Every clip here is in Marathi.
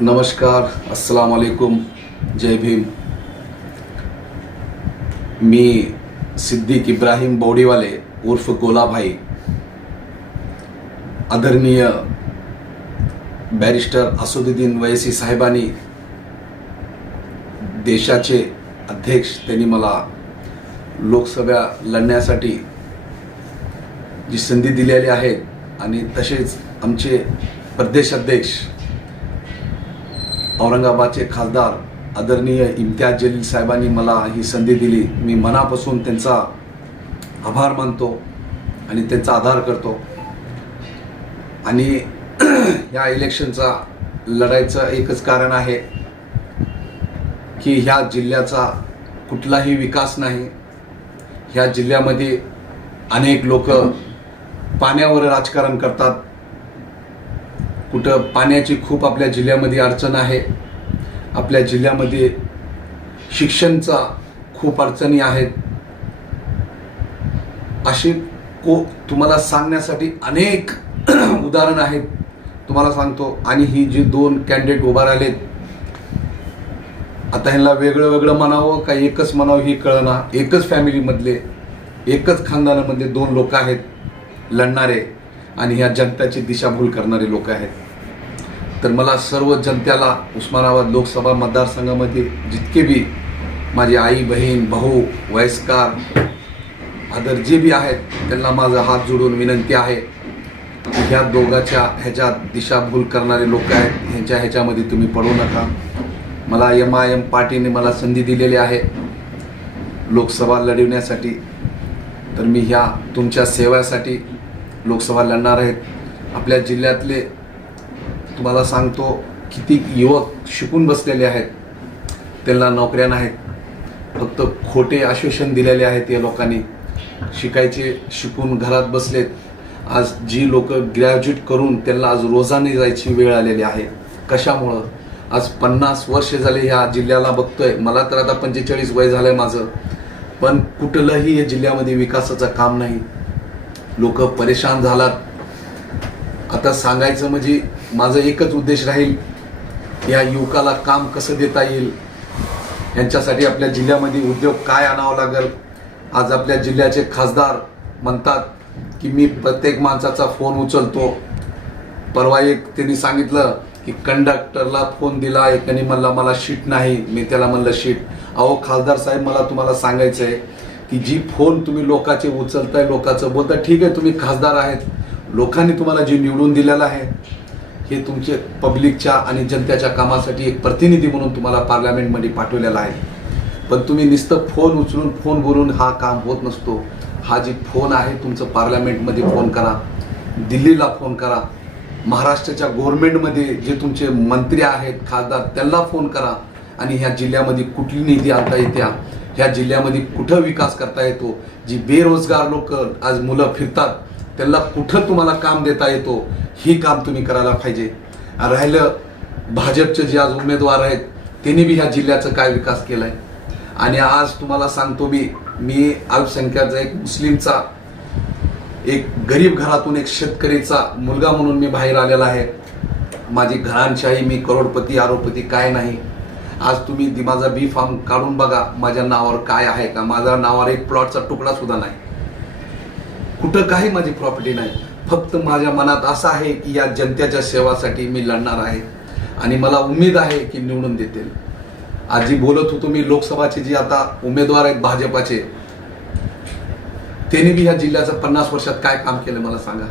नमस्कार अस्सलाम वालेकुम जय भीम। मी सिद्दीक इब्राहिम बौडीवाले उर्फ गोलाभाई आदरणीय बॅरिस्टर असुद्दीन वयसी साहेबांनी देशाचे अध्यक्ष त्यांनी मला लोकसभा लढण्यासाठी जी संधी दिलेली आहे आणि तसेच आमचे प्रदेश अध्यक्ष औरंगाबादचे खासदार आदरणीय इम्तियाज जलील साहेबांनी मला ही संधी दिली. मी मनापासून त्यांचा आभार मानतो आणि त्यांचा आधार करतो. आणि या इलेक्शनचा लढाईचं एकच कारण आहे की ह्या जिल्ह्याचा कुठलाही विकास नाही. ह्या जिल्ह्यामध्ये अनेक लोक पाण्यावर राजकारण करतात. कुठं पाण्याची खूप आपल्या जिल्ह्यामध्ये अडचण आहे. आपल्या जिल्ह्यामध्ये शिक्षणचा खूप अडचणी आहेत. अशी को तुम्हाला सांगण्यासाठी अनेक उदाहरण आहेत. तुम्हाला सांगतो आणि ही जी दोन कॅन्डिडेट उभा राहिलेत आता ह्यांना वेगळं वेगळं म्हणावं का एकच म्हणावं ही कळना. एकच फॅमिलीमधले एकच खानदानामध्ये दोन लोक आहेत लढणारे. आणि ह्या जनतेची दिशाभूल करणारे लोक आहेत. तर मला सर्व जनतेला उस्मानाबाद लोकसभा मतदारसंघामध्ये जितके बी माझी आई बहीण भाऊ वयस्कार आदर जे बी आहेत त्यांना माझा हात जोडून विनंती आहे की ह्या दोघाच्या ह्याच्यात दिशाभूल करणारे लोक आहेत ह्यांच्या ह्याच्यामध्ये तुम्ही पडू नका. मला एम आय एम पार्टीने मला संधी दिलेली आहे लोकसभा लढवण्यासाठी. तर मी ह्या तुमच्या सेवासाठी लोकसभा लढणार आहेत. आपल्या जिल्ह्यातले तुम्हाला सांगतो किती युवक शिकून बसलेले आहेत. त्यांना नोकऱ्या नाहीत. फक्त खोटे आश्वासन दिलेले आहेत या लोकांनी. शिकायचे शिकून घरात बसलेत. आज जी लोक ग्रॅज्युएट करून त्यांना आज रोजाने जायची वेळ आलेली आहे. कशामुळं? आज पन्नास वर्ष झाले ह्या जिल्ह्याला बघतोय. मला तर आता पंचेचाळीस वय झालंय माझं. पण कुठलंही या जिल्ह्यामध्ये विकासाचं काम नाही. लोक परेशान झालात. आता सांगायचं म्हणजे माझं एकच उद्देश राहील या युवकाला काम कसं देता येईल? यांच्यासाठी आपल्या जिल्ह्यामध्ये उद्योग काय आणावं लागेल? आज आपल्या जिल्ह्याचे खासदार म्हणतात की मी प्रत्येक माणसाचा फोन उचलतो. परवा एक त्यांनी सांगितलं की कंडक्टरला फोन दिला एकाने म्हणला मला शीट नाही. मी त्याला म्हणलं शीट. अहो खासदार साहेब मला तुम्हाला सांगायचं आहे की जी फोन तुम्ही लोकाचे उचलताय लोकांचं बोलताय ठीक आहे तुम्ही खासदार आहेत. लोकांनी तुम्हाला जे निवडून दिलेलं आहे हे तुमचे पब्लिकच्या आणि जनतेच्या कामासाठी एक प्रतिनिधी म्हणून तुम्हाला पार्लमेंटमध्ये पाठवलेला आहे. पण तुम्ही नुसतं फोन उचलून फोन बोलून हा काम होत नसतो. हा जी फोन आहे तुमचं पार्लमेंटमध्ये फोन करा दिल्लीला फोन करा महाराष्ट्राच्या गव्हर्नमेंटमध्ये जे तुमचे मंत्री आहेत खासदार त्यांना फोन करा आणि ह्या जिल्ह्यामध्ये कुठली निधी आणता येत्या? ह्या जिल्ह्यामध्ये कुठं विकास करता येतो? जी बेरोजगार लोक आज मुलं फिरतात त्यांना कुठं तुम्हाला काम देता येतो? हे काम तुम्ही करायला पाहिजे. राहिलं भाजपचे जे आज उमेदवार आहेत त्यांनी बी ह्या जिल्ह्याचं काय विकास केलाय? आणि आज तुम्हाला सांगतो मी मी अल्पसंख्याचा एक मुस्लिमचा एक गरीब घरातून एक शेतकरीचा मुलगा म्हणून मी बाहेर आलेला आहे. माझी घरांशाही मी करोडपती आरोपती काय नाही. आज तुम्ही माझा बी फार्म काढून बघा माझ्या नावावर काय आहे का? माझ्या नावावर एक प्लॉटचा तुकडा सुद्धा नाही. कुठं काही माझी प्रॉपर्टी नाही. फक्त माझ्या मनात असं आहे की या जनतेच्या सेवासाठी मी लढणार आहे. आणि मला उमेद आहे की निवडून देतील. आज जी बोलत होतो मी लोकसभाचे जी आता उमेदवार आहेत भाजपाचे त्यांनी बी ह्या जिल्ह्याचं पन्नास वर्षात काय काम केलं मला सांगा.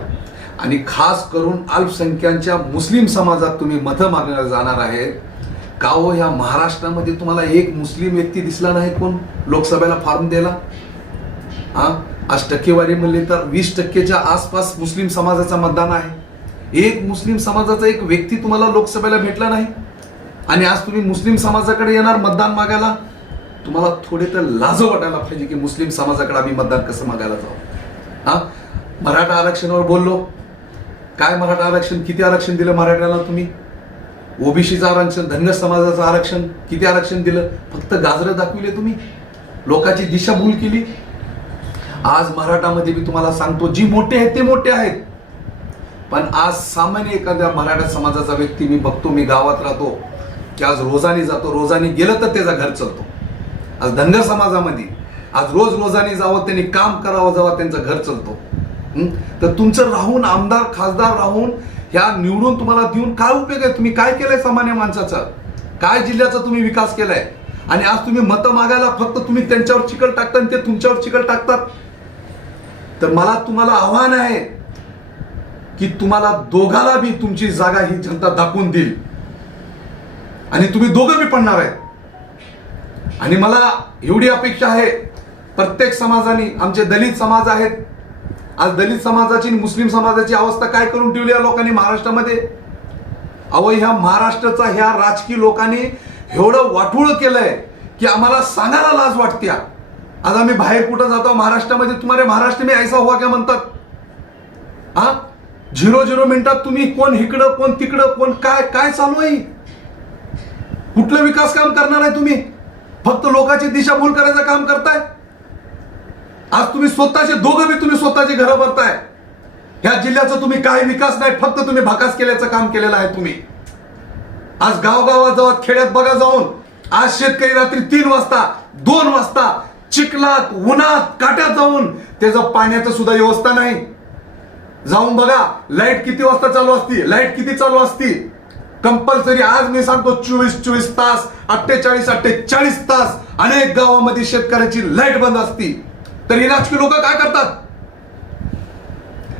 आणि खास करून अल्पसंख्यांच्या मुस्लिम समाजात तुम्ही मतं मागण्याला जाणार आहेत. का हो ह्या महाराष्ट्रामध्ये तुम्हाला एक मुस्लिम व्यक्ती दिसला नाही कोण? लोकसभेला फॉर्म द्यायला? हा? आज टक्केवारी म्हणली तर वीस टक्केच्या आसपास मुस्लिम समाजाचा मतदान आहे. एक मुस्लिम समाजाचा एक व्यक्ती तुम्हाला लोकसभेला भेटला नाही? आणि आज तुम्ही मुस्लिम समाजाकडे येणार मतदान मागायला? तुम्हाला थोडे तर लाज वाटायला पाहिजे की मुस्लिम समाजाकडे आम्ही मतदान कसं मागायला जाऊ. हा? मराठा आरक्षणावर बोललो. काय मराठा आरक्षण? किती आरक्षण दिलं मराठ्याला तुम्ही? ओबीसीचं आरक्षण धन्य समाजाचं आरक्षण किती आरक्षण दिलं? फक्त गाजरं दाखविले तुम्ही? लोकांची दिशाभूल केली? आज मराठामध्ये मी तुम्हाला सांगतो जी मोठे आहेत ते मोठे आहेत. पण आज सामान्य एखाद्या मराठा समाजाचा व्यक्ती मी बघतो मी गावात राहतो की आज रोजाने जातो रोजाने गेलं तर त्याचा घर चालतो. आज धनगर समाजामध्ये आज रोज रोजाने जावं त्यांनी काम करावं जावं त्यांचं घर चालतो. तर तुमचं राहून आमदार खासदार राहून ह्या निवडून तुम्हाला देऊन काय उपयोग आहे? तुम्ही काय केलंय सामान्य माणसाचा? काय जिल्ह्याचा तुम्ही विकास केलाय? आणि आज तुम्ही मतं मागायला फक्त तुम्ही त्यांच्यावर चिकल टाकता आणि ते तुमच्यावर चिकल टाकतात? तर मला तुम्हाला आव्हान आहे की तुम्हाला दोघाला बी तुमची जागा ही जनता दाखवून देईल. आणि तुम्ही दोघं बी पडणार आहेत आणि मला एवढी अपेक्षा आहे प्रत्येक समाजाने आमचे दलित समाज आहेत आज दलित समाजाची आणि मुस्लिम समाजाची अवस्था काय करून ठेवली या लोकांनी महाराष्ट्रामध्ये? अहो ह्या महाराष्ट्राचा ह्या राजकीय लोकांनी एवढं वाटूळ केलंय की आम्हाला सांगायला लाज वाटते. आज आम्ही बाहेर कुठं जातो महाराष्ट्रामध्ये तुम्हाला महाराष्ट्र मी ऐसा हुआ क्या म्हणतात? हा? झिरो झिरो मिनिटात तुम्ही कोण इकडं कोण तिकडं कोण काय काय चालू आहे? कुठलं विकास काम करणार आहे तुम्ही? फक्त लोकांची दिशाभूल करायचं काम करताय? आज तुम्ही स्वतःचे दोघं बी तुम्ही स्वतःची घरं भरताय. ह्या जिल्ह्याचा तुम्ही काही विकास नाही फक्त तुम्ही भाकास केल्याचं काम केलेलं आहे तुम्ही. आज गावगावात खेड्यात बघा जाऊन आज शेतकरी रात्री तीन वाजता दोन वाजता चिखलात उन्हात काट्यात जाऊन त्याचं पाण्याचं सुद्धा व्यवस्था नाही. जाऊन बघा लाइट किती वाजता चालू असती? लाइट किती चालू असती? कंपल्सरी आज मी सांगतो चोवीस चोवीस तास अठ्ठेचाळीस अठ्ठेचाळीस तास अनेक गावामध्ये शेतकऱ्याची लाइट बंद असती. तर हे राजकीय लोक काय करतात?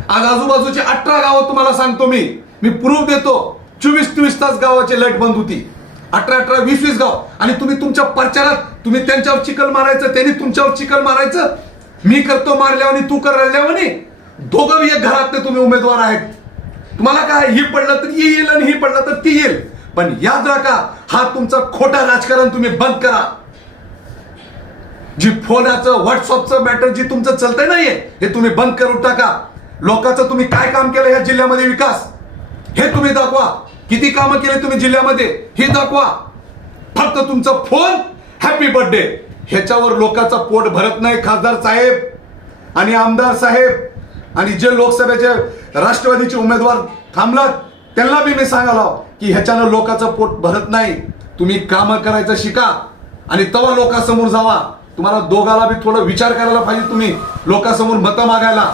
आज आजूबाजूचे अठरा गावं तुम्हाला सांगतो मी. मी प्रूफ देतो. चोवीस चोवीस तास गावाची लाइट बंद होती. अठरा अठरा वीस वीस गाव. आणि तुम्ही तुमच्या प्रचारात तुम्ही त्यांच्यावर चिकल मारायचं त्यांनी तुमच्यावर चिकल मारायचं. मी करतो मारल्यावर तू करल्यावर दोघं बी एक घरातले तुम्ही उमेदवार आहेत. तुम्हाला काय हे पडलं तर येईल आणि हे पडलं तर ती येईल. पण याद राखा हा तुमचा खोटा राजकारण तुम्ही बंद करा. जी फोनाचं व्हॉट्सअपचं मॅटर जी तुमचं चालतंय नाहीये हे तुम्ही बंद करून टाका. लोकांचं तुम्ही काय काम केलं या जिल्ह्यामध्ये विकास? हे तुम्ही दाखवा. किती कामं केले तुम्ही जिल्ह्यामध्ये? हे दाखवा. फक्त तुमचं फोन हॅपी बर्थडे ह्याच्यावर लोकांचा पोट भरत नाही खासदार साहेब आणि आमदार साहेब. आणि जे लोकसभेचे राष्ट्रवादीचे उमेदवार थांबलात त्यांना बी मी सांगायला की ह्याच्यानं लोकांचं पोट भरत नाही. तुम्ही कामं करायचं शिका आणि तवा लोकांसमोर जावा. तुम्हाला दोघाला बी थोडं विचार करायला पाहिजे तुम्ही लोकांसमोर मतं मागायला.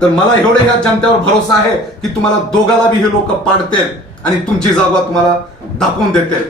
तर मला एवढे या जनतेवर भरोसा आहे की तुम्हाला दोघाला बी हे लोक पाडतील आणि तुमची जागा तुम्हाला दाखवून देतील.